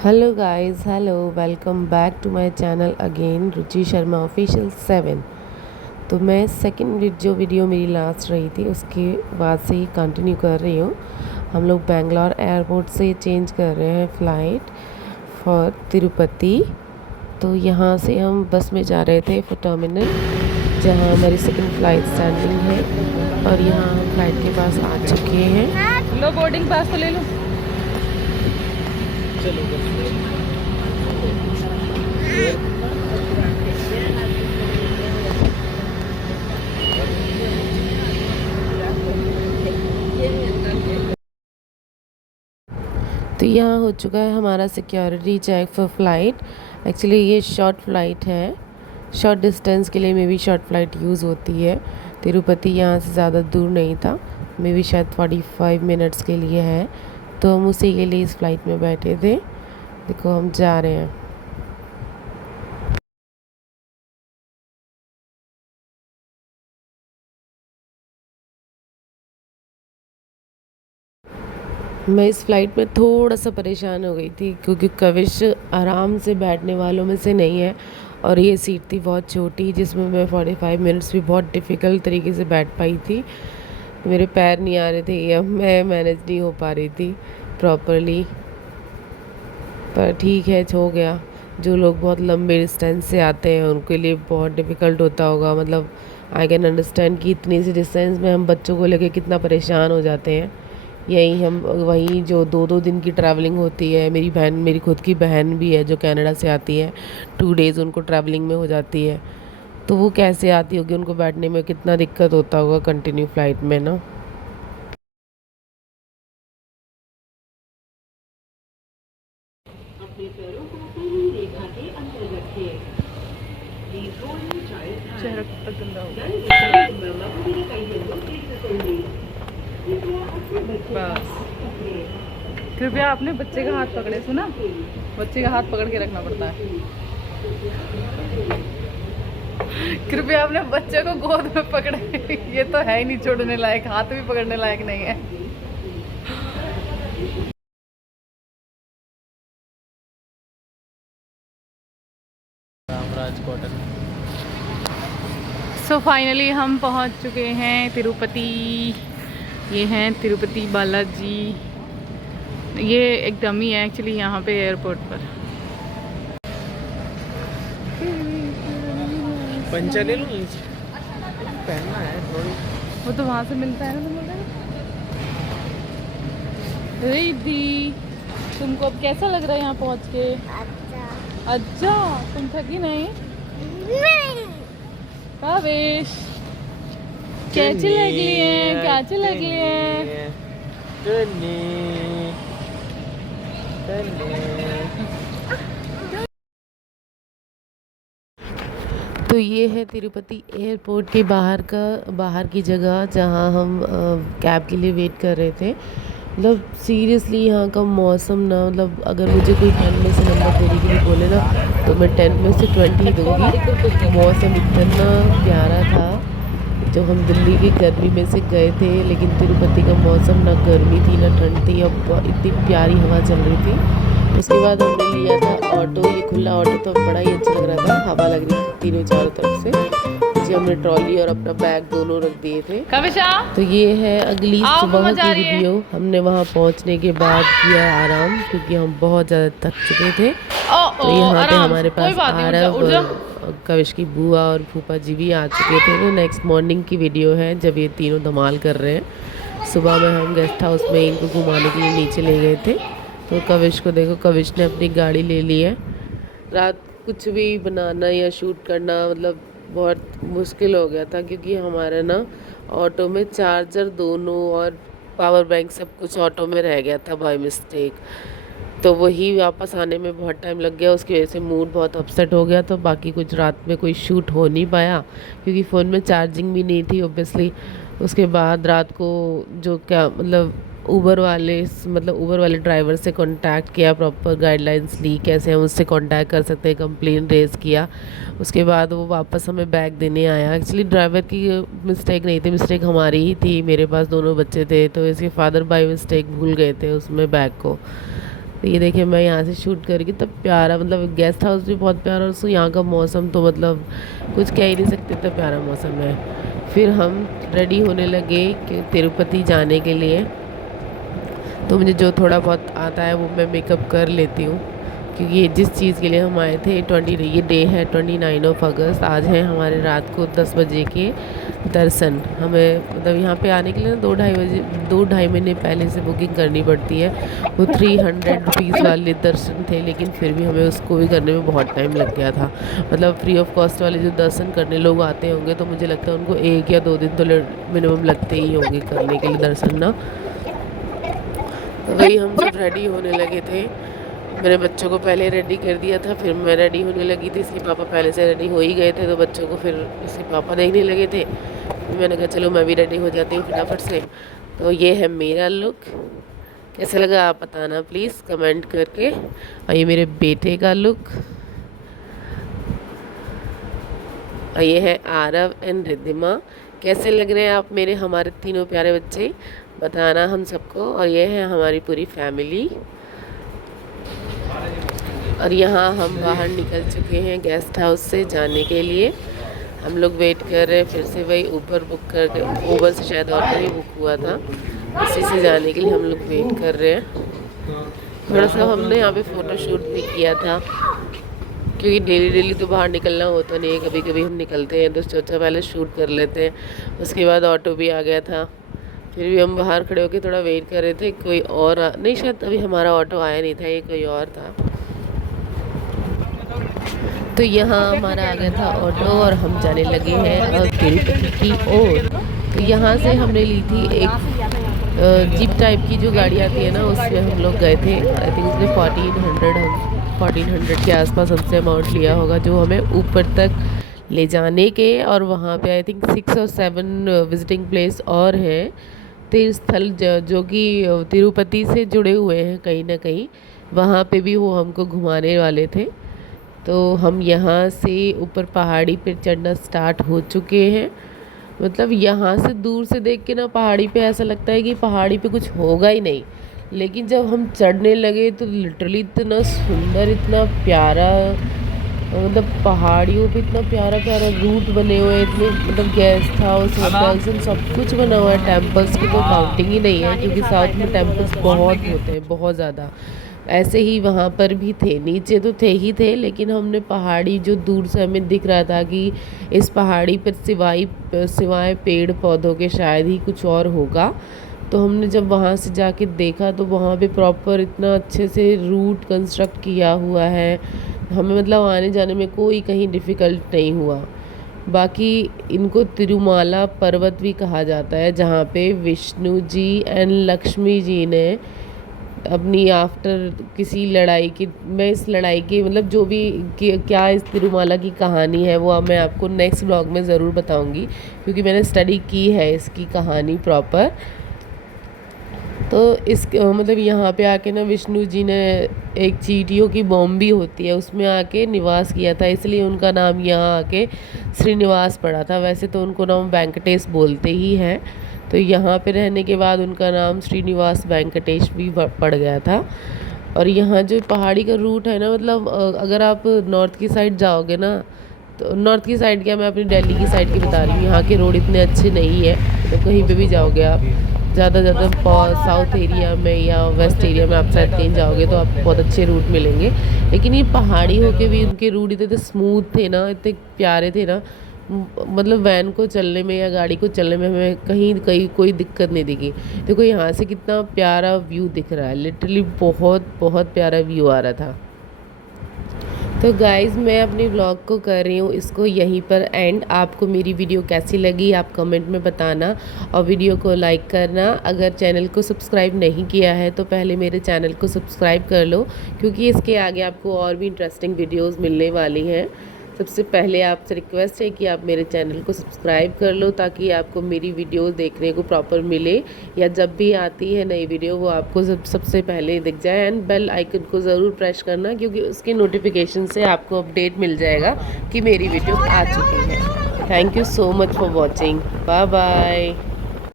Hello guys, hello, welcome back to my channel again, Ruchi Sharma official 7। तो मैं second जो video मेरी लास्ट रही थी उसके बाद से ही कंटिन्यू कर रही हूँ। हम लोग बेंगलोर एयरपोर्ट से चेंज कर रहे हैं फ़्लाइट फॉर तिरुपति। तो यहाँ से हम बस में जा रहे थे फॉर टर्मिनल, जहाँ हमारी सेकंड फ़्लाइट स्टैंडिंग है और यहाँ हम फ्लाइट के पास आ चुके हैं। लो बोर्डिंग पास तो ले लो। तो यहाँ हो चुका है हमारा security check for flight. Actually ये शॉर्ट फ़्लाइट है, शॉर्ट डिस्टेंस के लिए maybe short flight use होती है। तिरुपति यहाँ से ज़्यादा दूर नहीं था, मे बी शायद 45 मिनट्स के लिए है। तो हम उसी के लिए इस फ़्लाइट में बैठे थे। देखो हम जा रहे हैं। मैं इस फ़्लाइट में थोड़ा सा परेशान हो गई थी क्योंकि कविश आराम से बैठने वालों में से नहीं है और ये सीट थी बहुत छोटी, जिसमें मैं 45 मिनट्स भी बहुत डिफ़िकल्ट तरीके से बैठ पाई थी। मेरे पैर नहीं आ रहे थे या मैं मैनेज नहीं हो पा रही थी प्रॉपरली, पर ठीक है, हो गया। जो लोग बहुत लंबे डिस्टेंस से आते हैं उनके लिए बहुत डिफ़िकल्ट होता होगा। मतलब आई कैन अंडरस्टैंड कि इतनी सी डिस्टेंस में हम बच्चों को लेके कितना परेशान हो जाते हैं। यही हम वहीं जो 2-2 दिन की ट्रैवलिंग होती है। मेरी खुद की बहन भी है जो कनाडा से आती है, 2 डेज़ उनको ट्रैवलिंग में हो जाती है। तो वो कैसे आती होगी, उनको बैठने में कितना दिक्कत होता होगा कंटिन्यू फ़्लाइट में ना। चेहरा कब तक गंदा होगा? बस कृपया अपने बच्चे का हाथ पकड़े, सुना? बच्चे का हाथ पकड़ के रखना पड़ता है। कृपया अपने बच्चे को गोद में पकड़े। ये तो है ही नहीं छोड़ने लायक, हाथ भी पकड़ने लायक नहीं है। रामराज कॉटन। सो फाइनली हम पहुंच चुके हैं तिरुपति। ये हैं तिरुपति बालाजी। ये एक डमी है एक्चुअली यहाँ पे एयरपोर्ट पर। पंचा ले लूँ, पहनना है थोड़ी। वो तो वहाँ से मिलता है ना तुम्हें। रिद्धि, तुमको अब कैसा लग रहा है यहाँ पहुँच के? अच्छा। अच्छा, तुम थकी नहीं? नहीं। कावेश, कैसी लगी है? कैसी लगी है? तो ये है तिरुपति एयरपोर्ट के बाहर की जगह जहाँ हम कैब के लिए वेट कर रहे थे। मतलब सीरियसली यहाँ का मौसम ना, मतलब अगर मुझे कोई 10 में से नंबर देने के लिए बोले ना तो मैं 10 में से 20 दूँगी। मौसम इतना प्यारा था। जो हम दिल्ली की गर्मी में से गए थे, लेकिन तिरुपति का मौसम ना गर्मी थी ना ठंड थी और इतनी प्यारी हवा चल रही थी। उसके बाद हमने लिया था ऑटो, ये खुला ऑटो, तो बड़ा ही अच्छा लग रहा था, हवा लग रही थी तीनों चारों तरफ से। जी, हमने ट्रॉली और अपना बैग दोनों रख दिए थे। कावेशा, तो ये है अगली आओ, सुबह मम्मा जा की रही है। वीडियो। हमने वहाँ पहुँचने के बाद किया आराम क्योंकि हम बहुत ज़्यादा थक चुके थे। तो यहाँ पे आराम हमारे से, कोई पास बात नहीं, उठ जा, आरव उठ जा। और कविश की बुआ और फूफा जी भी आ चुके थे। तो नेक्स्ट मॉर्निंग की वीडियो है जब ये तीनों धमाल कर रहे हैं। सुबह में हम गेस्ट हाउस में इनको घुमाने के लिए नीचे ले गए थे। तो कविश को देखो, कविश ने अपनी गाड़ी ले ली है। रात कुछ भी बनाना या शूट करना मतलब बहुत मुश्किल हो गया था क्योंकि हमारा ना ऑटो में चार्जर दोनों और पावर बैंक सब कुछ ऑटो में रह गया था बाय मिस्टेक। तो वही वापस आने में बहुत टाइम लग गया, उसकी वजह से मूड बहुत अपसेट हो गया। तो बाकी कुछ रात में कोई शूट हो नहीं पाया क्योंकि फ़ोन में चार्जिंग भी नहीं थी ओब्वियसली। उसके बाद रात को जो क्या मतलब ऊबर वाले ड्राइवर से कांटेक्ट किया, प्रॉपर गाइडलाइंस ली कैसे हम उससे कांटेक्ट कर सकते हैं, कंप्लेन रेज़ किया। उसके बाद वो वापस हमें बैग देने आया। एक्चुअली ड्राइवर की मिस्टेक नहीं थी, मिस्टेक हमारी ही थी। मेरे पास दोनों बच्चे थे तो इसके फादर बाय मिस्टेक भूल गए थे उसमें बैग को। तो ये देखिए मैं यहाँ से शूट करके तब प्यारा, मतलब गेस्ट हाउस भी बहुत प्यारा और यहाँ का मौसम तो मतलब कुछ कह ही नहीं सकते, इतना प्यारा मौसम है। फिर हम रेडी होने लगे कि तिरुपति जाने के लिए। तो मुझे जो थोड़ा बहुत आता है वो मैं मेकअप कर लेती हूँ, क्योंकि ये जिस चीज़ के लिए हम आए थे ये डे है 29 अगस्त। आज है हमारे रात को 10 बजे के दर्शन। हमें मतलब यहाँ पे आने के लिए ना 2-2.5 महीने पहले से बुकिंग करनी पड़ती है। वो 300 रुपीज़ वाले दर्शन थे, लेकिन फिर भी हमें उसको भी करने में बहुत टाइम लग गया था। मतलब फ्री ऑफ कॉस्ट वाले जो दर्शन करने लोग आते होंगे तो मुझे लगता है उनको 1 या 2 दिन तो मिनिमम लगते ही होंगे करने के लिए दर्शन ना। तो वही हम सब रेडी होने लगे थे। मैंने बच्चों को पहले रेडी कर दिया था, फिर मैं रेडी होने लगी थी। इसके पापा पहले से रेडी हो ही गए थे, तो बच्चों को फिर इसके पापा देखने लगे थे। मैंने कहा चलो मैं भी रेडी हो जाती हूँ फटाफट से। तो ये है मेरा लुक, कैसा लगा आप बताना प्लीज़ कमेंट करके। और ये मेरे बेटे का लुक, और ये है आरव एंड रिद्धिमा। कैसे लग रहे हैं आप मेरे हमारे तीनों प्यारे बच्चे, बताना हम सबको। और ये है हमारी पूरी फैमिली। और यहाँ हम बाहर निकल चुके हैं गेस्ट हाउस से जाने के लिए। हम लोग वेट कर रहे हैं, फिर से वही ऊबर बुक कर, ऊबर से शायद ऑटो ही बुक हुआ था, उसी से जाने के लिए हम लोग वेट कर रहे हैं। थोड़ा सा हमने यहाँ पे फ़ोटो शूट भी किया था, क्योंकि डेली तो बाहर निकलना होता नहीं है, कभी कभी हम निकलते हैं तो सोचा पहले शूट कर लेते हैं। उसके बाद ऑटो भी आ गया था, फिर भी हम बाहर खड़े होकर थोड़ा वेट कर रहे थे। कोई और नहीं, शायद अभी हमारा ऑटो आया नहीं था, ये कोई और था। तो यहाँ हमारा आ गया था ऑटो और हम जाने लगे हैं तिरुपति की ओर। तो यहाँ से हमने ली थी एक जीप टाइप की जो गाड़ी आती है ना, उसमें हम लोग गए थे। आई थिंक उसने 1400 के आसपास हमसे अमाउंट लिया होगा, जो हमें ऊपर तक ले जाने के। और वहाँ पे आई थिंक 6 और 7 विजिटिंग प्लेस और हैं, तीर्थ स्थल जो कि तिरुपति से जुड़े हुए हैं कहीं ना कहीं। वहाँ पे भी वो हमको घुमाने वाले थे। तो हम यहाँ से ऊपर पहाड़ी पे चढ़ना स्टार्ट हो चुके हैं। मतलब यहाँ से दूर से देख के ना पहाड़ी पे ऐसा लगता है कि पहाड़ी पे कुछ होगा ही नहीं, लेकिन जब हम चढ़ने लगे तो लिटरली इतना सुंदर, इतना प्यारा, मतलब पहाड़ियों पे इतना प्यारा प्यारा रूट बने हुए हैं, इतने मतलब गेस्ट हाउस, होटल्स, सब कुछ बना हुआ है। टेम्पल्स की तो काउंटिंग ही नहीं है, क्योंकि साउथ में टेम्पल्स बहुत होते हैं, बहुत ज़्यादा। ऐसे ही वहाँ पर भी थे, नीचे तो थे ही थे, लेकिन हमने पहाड़ी जो दूर से हमें दिख रहा था कि इस पहाड़ी पर सिवाय पेड़ पौधों के शायद ही कुछ और होगा। तो हमने जब वहाँ से जाके देखा तो वहाँ पे प्रॉपर इतना अच्छे से रूट कंस्ट्रक्ट किया हुआ है, हमें मतलब आने जाने में कोई कहीं डिफ़िकल्ट नहीं हुआ। बाकी इनको तिरुमाला पर्वत भी कहा जाता है, जहाँ पे विष्णु जी एंड लक्ष्मी जी ने अपनी आफ्टर किसी लड़ाई की, मैं इस लड़ाई की मतलब जो भी क्या इस तिरुमाला की कहानी है वो अब मैं आपको नेक्स्ट ब्लॉग में ज़रूर बताऊंगी, क्योंकि मैंने स्टडी की है इसकी कहानी प्रॉपर। तो इस मतलब यहाँ पे आके ना विष्णु जी ने एक चींटियों की बॉम्ब भी होती है उसमें आके निवास किया था, इसलिए उनका नाम यहाँ आके श्रीनिवास पड़ा था। वैसे तो उनको नाम वेंकटेश बोलते ही हैं, तो यहाँ पे रहने के बाद उनका नाम श्रीनिवास वेंकटेश भी पड़ गया था। और यहाँ जो पहाड़ी का रूट है ना, मतलब अगर आप नॉर्थ की साइड जाओगे ना, तो नॉर्थ की साइड क्या, मैं अपनी दिल्ली की साइड की बता रही हूँ, यहाँ के रोड इतने अच्छे नहीं है। तो कहीं पे भी जाओगे आप, ज़्यादा साउथ एरिया में या वेस्ट एरिया में आप शायद कहीं जाओगे तो आपको बहुत अच्छे रूट मिलेंगे, लेकिन ये पहाड़ी होके भी उनके रूट इतने स्मूथ थे ना, इतने प्यारे थे ना, मतलब वैन को चलने में या गाड़ी को चलने में हमें कहीं कोई दिक्कत नहीं दिखी। देखो यहाँ से कितना प्यारा व्यू दिख रहा है, लिटरली बहुत बहुत प्यारा व्यू आ रहा था। तो गाइज़ मैं अपनी व्लॉग को कर रही हूँ इसको यहीं पर एंड। आपको मेरी वीडियो कैसी लगी आप कमेंट में बताना, और वीडियो को लाइक करना। अगर चैनल को सब्सक्राइब नहीं किया है तो पहले मेरे चैनल को सब्सक्राइब कर लो, क्योंकि इसके आगे आपको और भी इंटरेस्टिंग वीडियोस मिलने वाली हैं। सबसे पहले आपसे रिक्वेस्ट है कि आप मेरे चैनल को सब्सक्राइब कर लो, ताकि आपको मेरी वीडियो देखने को प्रॉपर मिले, या जब भी आती है नई वीडियो वो आपको सबसे पहले दिख जाए। एंड बेल आइकन को ज़रूर प्रेस करना, क्योंकि उसके नोटिफिकेशन से आपको अपडेट मिल जाएगा कि मेरी वीडियो आ चुकी है। Thank you so much for watching. Bye bye.